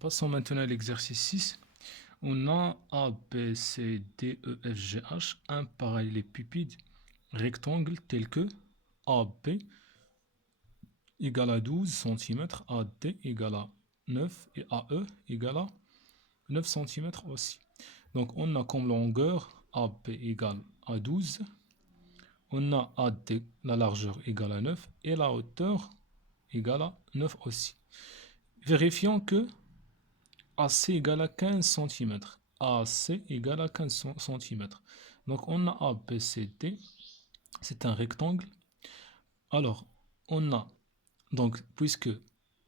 Passons maintenant à l'exercice 6. On a A, B, C, D, E, F, G, H, un parallélépipède rectangle tel que AB égale à 12 cm, AD égale à 9 et AE égale à 9 cm aussi. Donc on a comme longueur AB égale à 12, on a AD, la largeur égale à 9 et la hauteur égale à 9 aussi. Vérifions que AC égale à 15 cm. AC égale à 15 cm. Donc on a ABCD, c'est un rectangle. Alors on a, donc puisque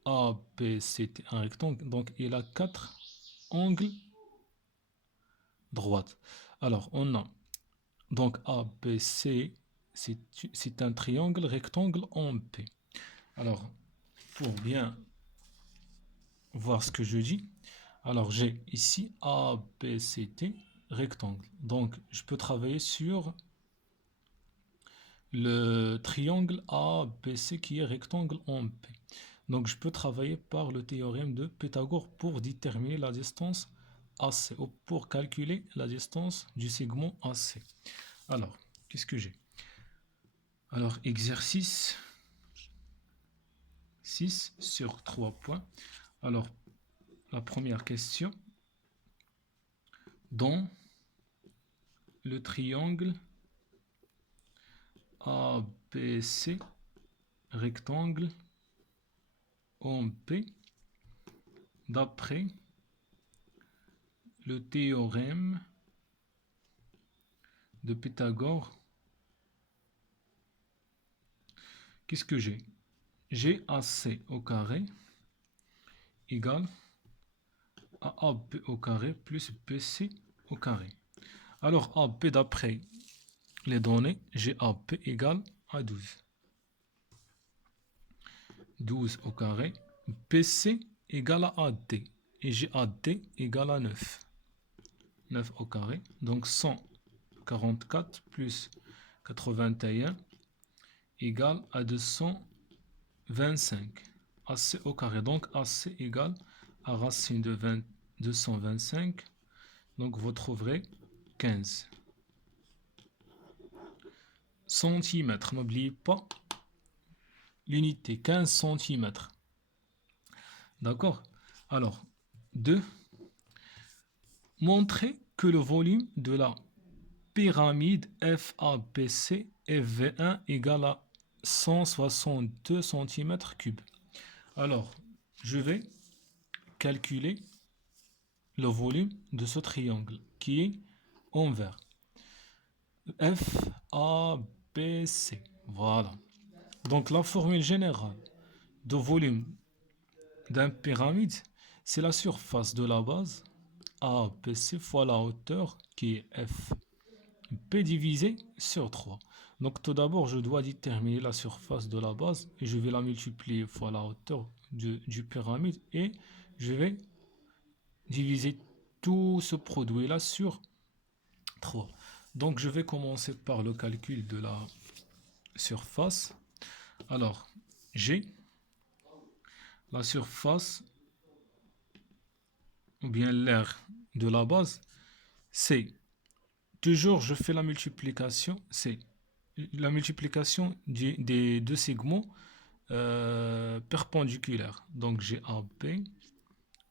ABCD est un rectangle, donc il a 4 angles droites. Alors on a, donc ABC, c'est un triangle rectangle en P. Alors pour bien voir ce que je dis, alors j'ai ici ABCD rectangle. Donc je peux travailler sur le triangle ABC qui est rectangle en P. Donc je peux travailler par le théorème de Pythagore pour déterminer la distance AC ou pour calculer la distance du segment AC. Alors, qu'est-ce que j'ai? Alors, exercice 6 sur 3 points. Alors, la première question. Dans le triangle ABC rectangle en P, d'après le théorème de Pythagore, qu'est-ce que j'ai? J'ai AC au carré égale à AB au carré plus BC au carré. Alors AB d'après les données, j'ai AB égale à 12. 12 au carré. BC égale à AD. Et j'ai AD égale à 9. 9 au carré. Donc 144 plus 81 égale à 225. AC au carré. Donc AC égale à racine de 225. Donc vous trouverez 15 centimètres. N'oubliez pas l'unité, 15 centimètres. D'accord? Alors, 2. Montrer que le volume de la pyramide FABC FV1 égale à 162 cm3. Alors, je vais calculer le volume de ce triangle qui est envers. FABC. Voilà. Donc, la formule générale de volume d'un pyramide, c'est la surface de la base ABC fois la hauteur qui est F. P divisé sur 3. Donc tout d'abord, je dois déterminer la surface de la base et je vais la multiplier fois la hauteur du pyramide et je vais diviser tout ce produit-là sur 3. Donc je vais commencer par le calcul de la surface. Alors, j'ai la surface ou bien l'aire de la base, c'est toujours je fais la multiplication, c'est la multiplication des deux segments perpendiculaires. Donc j'ai AB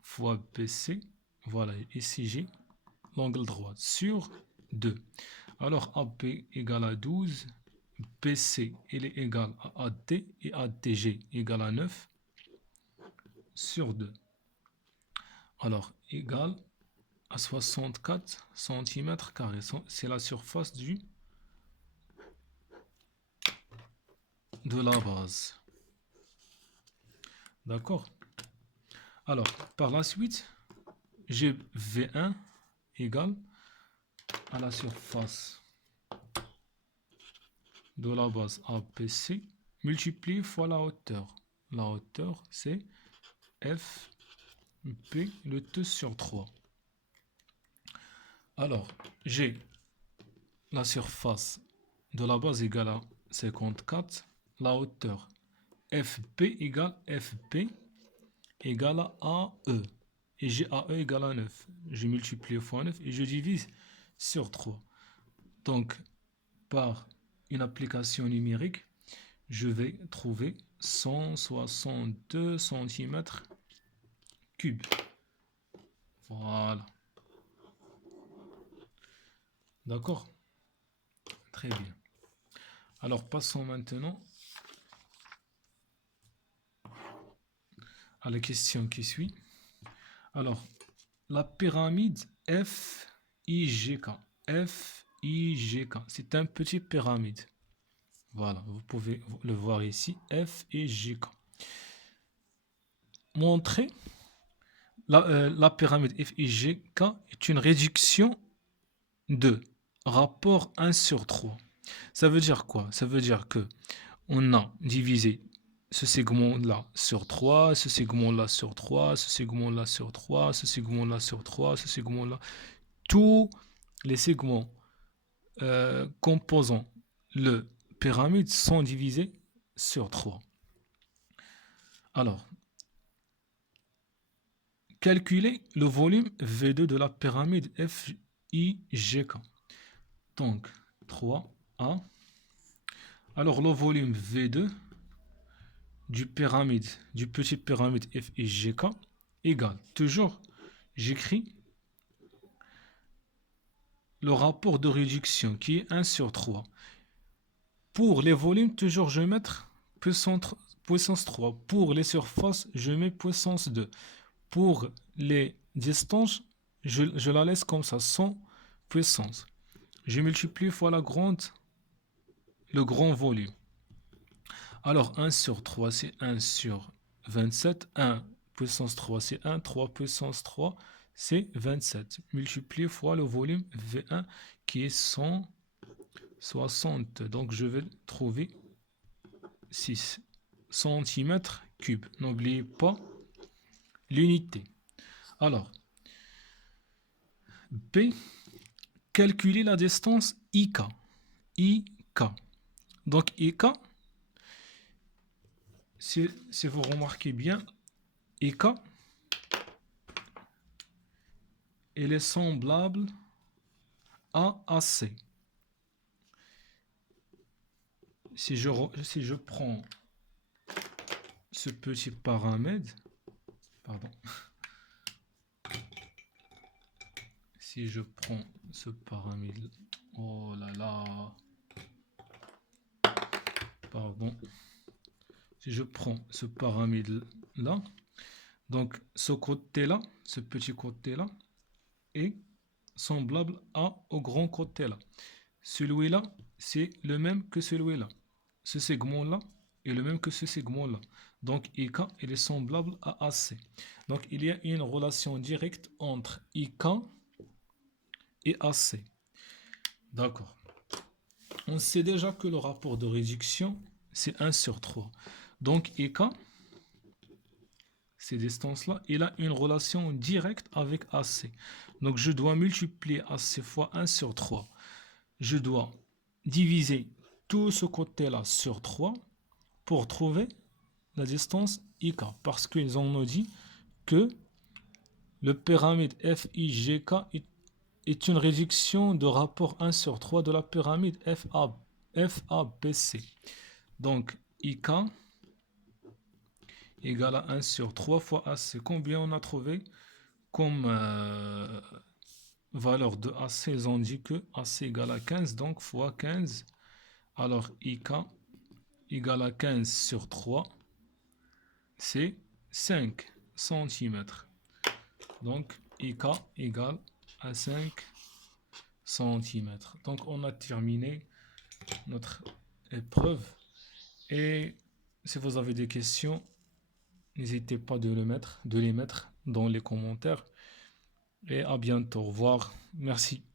fois BC, voilà, ici j'ai l'angle droit sur 2. Alors AB égale à 12, BC il est égal à AD et ADG égale à 9 sur 2. Alors égal à 64 cm². C'est la surface de la base. D'accord? Alors, par la suite, j'ai V1 égale à la surface de la base ABC multiplié fois la hauteur. La hauteur, c'est FP, le 2 sur 3. Alors, j'ai la surface de la base égale à 54, la hauteur FP égale FP égale à AE. et j'ai AE égale à 9. Je multiplie fois 9 et je divise sur 3. Donc, par une application numérique, je vais trouver 162 cm3. Voilà. D'accord? Très bien. Alors, passons maintenant à la question qui suit. Alors, la pyramide FIGK. FIGK, c'est un petit pyramide. Voilà, vous pouvez le voir ici, FIGK. Montrer la pyramide FIGK est une réduction de rapport 1 sur 3. Ça veut dire quoi? Ça veut dire que on a divisé ce segment-là sur 3, ce segment-là sur 3, ce segment-là sur 3, ce segment-là sur 3, ce segment-là. Tous les segments composant le pyramide sont divisés sur 3. Alors, calculer le volume V2 de la pyramide FIGK. Donc, 3A. Alors, le volume V2 du petit pyramide FIGK égale, toujours, j'écris le rapport de réduction qui est 1 sur 3. Pour les volumes, toujours je vais mettre puissance 3. Pour les surfaces, je mets puissance 2. Pour les distances, je la laisse comme ça, sans puissance. Je multiplie fois le grand volume. Alors 1 sur 3, c'est 1 sur 27. 1 puissance 3, c'est 1. 3 puissance 3, c'est 27. Multiplié fois le volume V1 qui est 160. Donc je vais trouver 6 cm3. N'oubliez pas l'unité. Alors, B, calculer la distance IK. IK. Donc IK, si vous remarquez bien, IK, elle est semblable à AC. Si je prends ce petit paramètre, pardon, si je prends ce paramètre, oh là là, pardon, si je prends ce paramètre là, donc ce côté là, ce petit côté là est semblable au grand côté là. Celui-là, c'est le même que celui-là. Ce segment-là est le même que ce segment-là. Donc IK, il est semblable à AC. Donc il y a une relation directe entre IK et AC. D'accord. On sait déjà que le rapport de réduction, c'est 1 sur 3. Donc IK, ces distances-là, il a une relation directe avec AC. Donc je dois multiplier AC fois 1 sur 3. Je dois diviser tout ce côté-là sur 3 pour trouver la distance IK. Parce qu'ils ont nous dit que le pyramide FIGK est une réduction de rapport 1 sur 3 de la pyramide FABC. Donc IK égale à 1 sur 3 fois AC. Combien on a trouvé comme valeur de AC? Ils ont dit que AC égale à 15, donc fois 15. Alors IK égale à 15 sur 3, c'est 5 cm. Donc IK égale à 5 cm. Donc on a terminé notre épreuve. Et si vous avez des questions, n'hésitez pas de les mettre dans les commentaires. Et à bientôt. Au revoir. Merci.